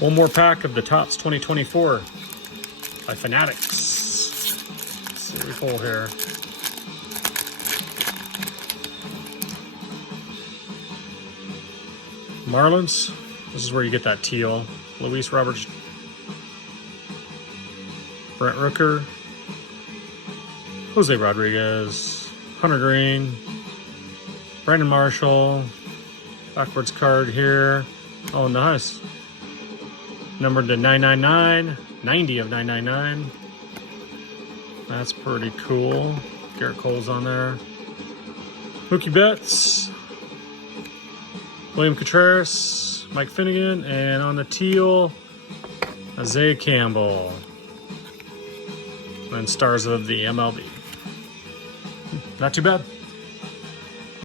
One more pack of the Topps 2024 by Fanatics. Let's see what we pull here. Marlins. This is where you get that teal. Luis Roberts. Brent Rooker. Jose Rodriguez. Hunter Green. Brandon Marshall. Backwards card here. Oh, nice. Numbered to 999. 90 of 999. That's pretty cool. Garrett Cole's on there. Mookie Betts. William Contreras. Mike Finnegan. And on the teal, Isaiah Campbell. And stars of the MLB. Not too bad.